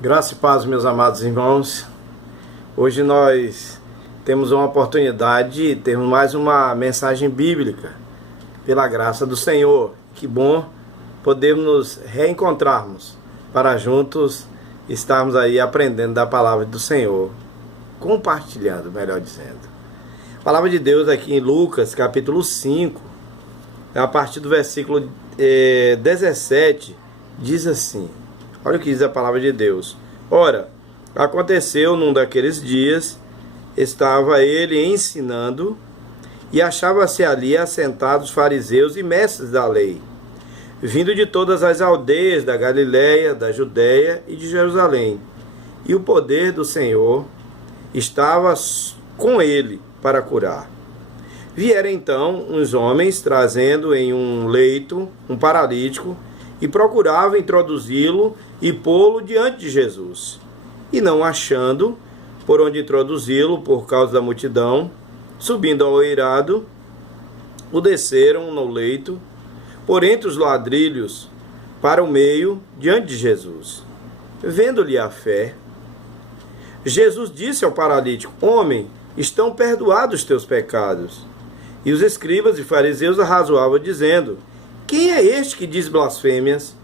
Graça e paz, meus amados irmãos. Hoje nós temos uma oportunidade de termos mais uma mensagem bíblica, pela graça do Senhor. Que bom podermos nos reencontrarmos para juntos estarmos aí aprendendo da palavra do Senhor, compartilhando, melhor dizendo. A palavra de Deus aqui em Lucas, capítulo 5, a partir do versículo 17, diz assim. Olha o que diz a palavra de Deus. Ora, aconteceu num daqueles dias, estava ele ensinando, e achava-se ali assentados fariseus e mestres da lei, vindo de todas as aldeias da Galiléia, da Judéia e de Jerusalém. E o poder do Senhor estava com ele para curar. Vieram então uns homens, trazendo em um leito um paralítico, e procuravam introduzi-lo e pô-lo diante de Jesus. E não achando por onde introduzi-lo por causa da multidão, subindo ao eirado, o desceram no leito, por entre os ladrilhos, para o meio, diante de Jesus. Vendo-lhe a fé, Jesus disse ao paralítico: Homem, estão perdoados os teus pecados. E os escribas e fariseus arrazoavam, dizendo: Quem é este que diz blasfêmias?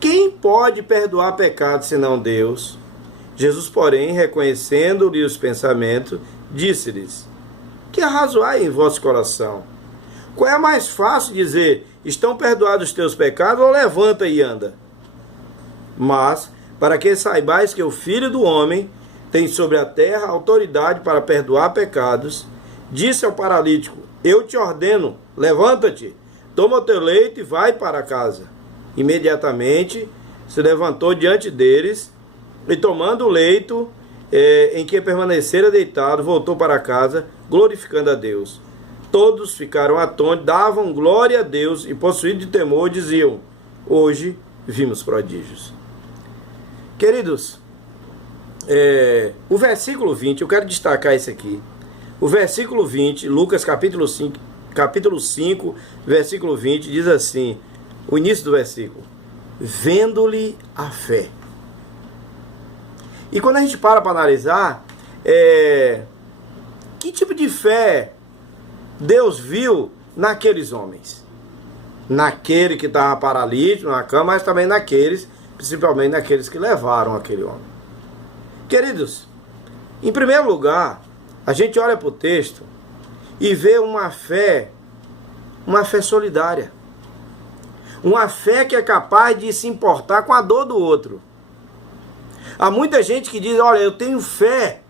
Quem pode perdoar pecados senão Deus? Jesus, porém, reconhecendo-lhe os pensamentos, disse-lhes: Que arrazoai em vosso coração? Qual é mais fácil dizer: Estão perdoados os teus pecados, ou levanta e anda? Mas, para que saibais que o Filho do Homem tem sobre a terra autoridade para perdoar pecados, disse ao paralítico: Eu te ordeno, levanta-te, toma o teu leito e vai para casa. Imediatamente se levantou diante deles e, tomando o leito em que permanecera deitado, voltou para casa, glorificando a Deus. Todos ficaram atônitos, davam glória a Deus e, possuídos de temor, diziam: Hoje vimos prodígios. Queridos, o versículo 20, eu quero destacar esse aqui. O versículo 20, Lucas capítulo 5, versículo 20, diz assim, o início do versículo: Vendo-lhe a fé. E quando a gente para analisar, que tipo de fé Deus viu naqueles homens? Naquele que estava paralítico na cama, mas também naqueles, principalmente naqueles que levaram aquele homem. Queridos, em primeiro lugar, a gente olha para o texto e vê uma fé solidária. Uma fé que é capaz de se importar com a dor do outro. Há muita gente que diz: olha, eu tenho fé,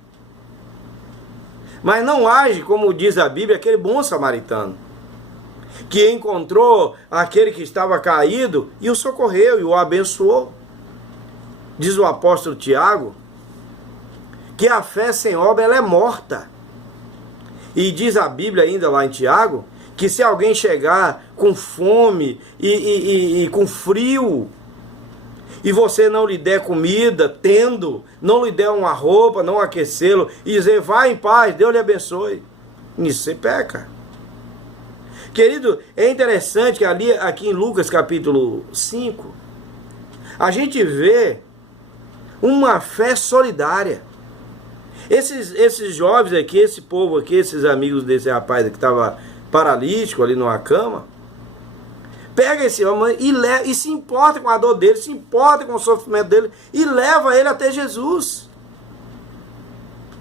mas não age como diz a Bíblia, aquele bom samaritano, que encontrou aquele que estava caído e o socorreu e o abençoou. Diz o apóstolo Tiago que a fé sem obra ela é morta. E diz a Bíblia ainda lá em Tiago que se alguém chegar com fome e com frio, e você não lhe der comida, não lhe der uma roupa, não aquecê-lo, e dizer: vá em paz, Deus lhe abençoe, nisso você peca. Querido, é interessante que aqui em Lucas capítulo 5, a gente vê uma fé solidária. Esses jovens aqui, esse povo aqui, esses amigos desse rapaz que estava paralítico ali numa cama, pega esse homem e se importa com a dor dele, se importa com o sofrimento dele e leva ele até Jesus.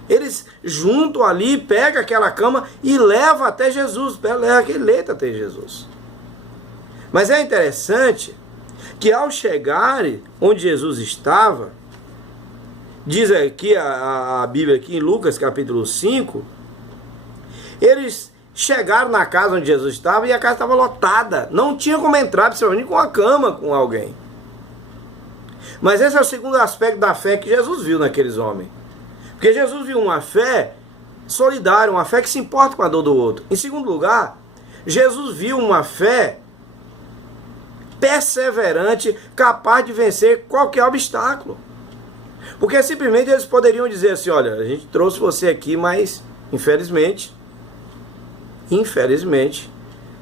Eles juntam ali, pegam aquela cama e levam até Jesus, leva aquele leito até Jesus. Mas é interessante que ao chegarem onde Jesus estava, diz aqui a Bíblia aqui em Lucas capítulo 5, eles chegaram na casa onde Jesus estava e a casa estava lotada. Não tinha como entrar, principalmente com a cama, com alguém. Mas esse é o segundo aspecto da fé que Jesus viu naqueles homens. Porque Jesus viu uma fé solidária, uma fé que se importa com a dor do outro. Em segundo lugar, Jesus viu uma fé perseverante, capaz de vencer qualquer obstáculo. Porque simplesmente eles poderiam dizer assim: olha, a gente trouxe você aqui, mas infelizmente,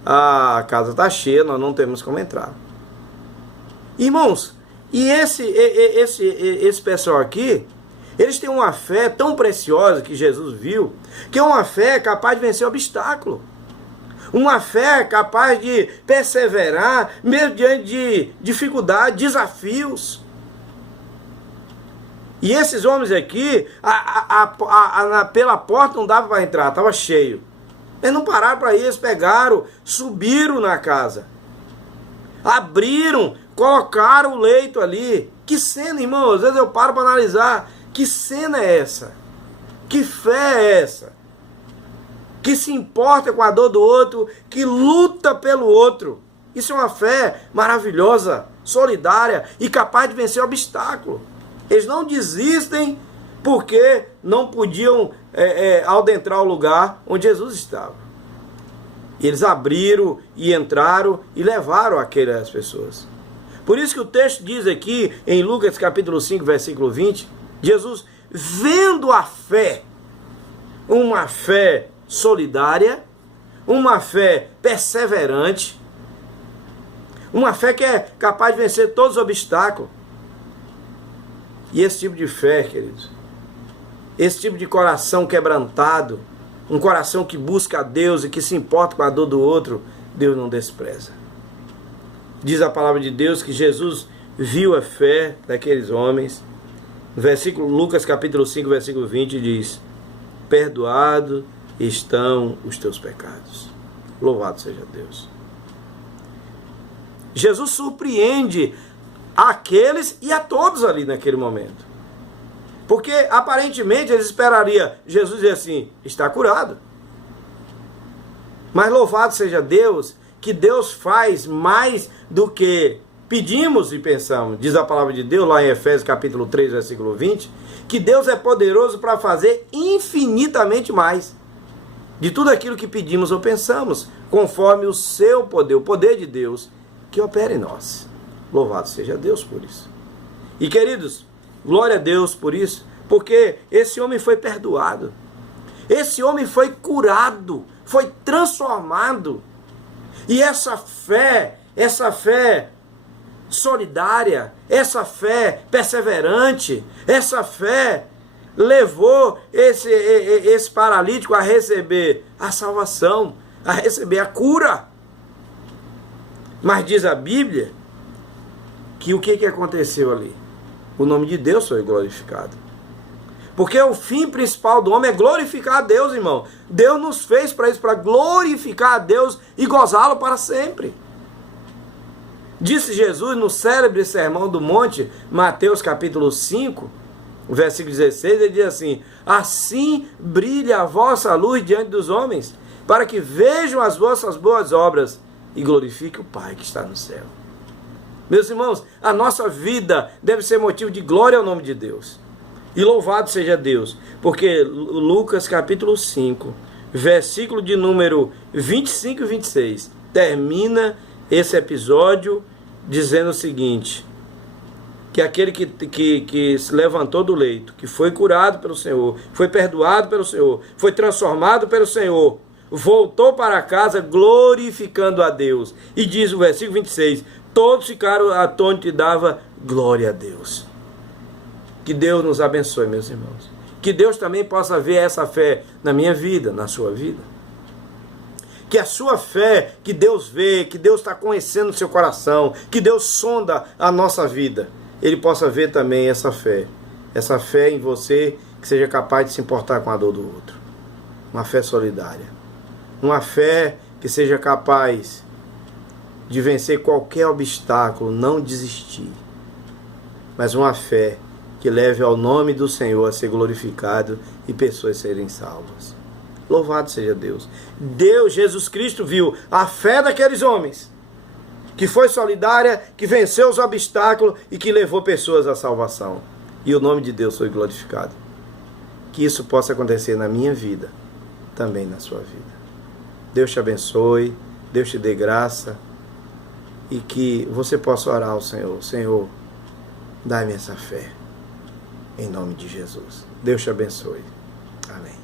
a casa está cheia, nós não temos como entrar. Irmãos, E esse pessoal aqui, eles têm uma fé tão preciosa que Jesus viu, que é uma fé capaz de vencer obstáculo. Uma fé capaz de perseverar mesmo diante de dificuldades, desafios. E esses homens aqui, pela porta não dava para entrar, estava cheio. Eles não pararam para ir, eles pegaram, subiram na casa. Abriram, colocaram o leito ali. Que cena, irmão, às vezes eu paro para analisar. Que cena é essa? Que fé é essa? Que se importa com a dor do outro, que luta pelo outro. Isso é uma fé maravilhosa, solidária e capaz de vencer obstáculo. Eles não desistem porque não podiam adentrar o lugar onde Jesus estava. E eles abriram e entraram e levaram aquelas pessoas. Por isso que o texto diz aqui em Lucas capítulo 5, versículo 20, Jesus, vendo a fé, uma fé solidária, uma fé perseverante, uma fé que é capaz de vencer todos os obstáculos. E esse tipo de fé, queridos, esse tipo de coração quebrantado, um coração que busca a Deus e que se importa com a dor do outro, Deus não despreza. Diz a palavra de Deus que Jesus viu a fé daqueles homens. Versículo, Lucas capítulo 5, versículo 20 diz: perdoados estão os teus pecados. Louvado seja Deus. Jesus surpreende aqueles e a todos ali naquele momento. Porque aparentemente eles esperariam Jesus dizer assim: está curado. Mas louvado seja Deus, que Deus faz mais do que pedimos e pensamos. Diz a palavra de Deus lá em Efésios capítulo 3, versículo 20, que Deus é poderoso para fazer infinitamente mais de tudo aquilo que pedimos ou pensamos, conforme o seu poder, o poder de Deus que opera em nós. Louvado seja Deus por isso. E queridos, glória a Deus por isso, porque esse homem foi perdoado. Esse homem foi curado, foi transformado. E essa fé solidária, essa fé perseverante, essa fé levou esse paralítico a receber a salvação, a receber a cura. Mas diz a Bíblia que o que aconteceu ali? O nome de Deus foi glorificado. Porque o fim principal do homem é glorificar a Deus, irmão. Deus nos fez para isso, para glorificar a Deus e gozá-lo para sempre. Disse Jesus no célebre Sermão do Monte, Mateus capítulo 5, versículo 16, ele diz assim: assim brilha a vossa luz diante dos homens, para que vejam as vossas boas obras e glorifiquem o Pai que está no céu. Meus irmãos, a nossa vida deve ser motivo de glória ao nome de Deus. E louvado seja Deus, porque Lucas capítulo 5, versículo de número 25 e 26, termina esse episódio dizendo o seguinte: que aquele que se levantou do leito, que foi curado pelo Senhor, foi perdoado pelo Senhor, foi transformado pelo Senhor, voltou para casa glorificando a Deus. E diz o versículo 26, todos ficaram atônitos e davam glória a Deus. Que Deus nos abençoe, meus irmãos. Que Deus também possa ver essa fé na minha vida, na sua vida. Que a sua fé, que Deus vê, que Deus está conhecendo o seu coração, que Deus sonda a nossa vida, Ele possa ver também essa fé em você, que seja capaz de se importar com a dor do outro. Uma fé solidária. Uma fé que seja capaz de vencer qualquer obstáculo, não desistir. Mas uma fé que leve ao nome do Senhor a ser glorificado e pessoas serem salvas. Louvado seja Deus. Deus, Jesus Cristo, viu a fé daqueles homens, que foi solidária, que venceu os obstáculos e que levou pessoas à salvação. E o nome de Deus foi glorificado. Que isso possa acontecer na minha vida, também na sua vida. Deus te abençoe, Deus te dê graça e que você possa orar ao Senhor. Senhor, dai-me essa fé. Em nome de Jesus. Deus te abençoe. Amém.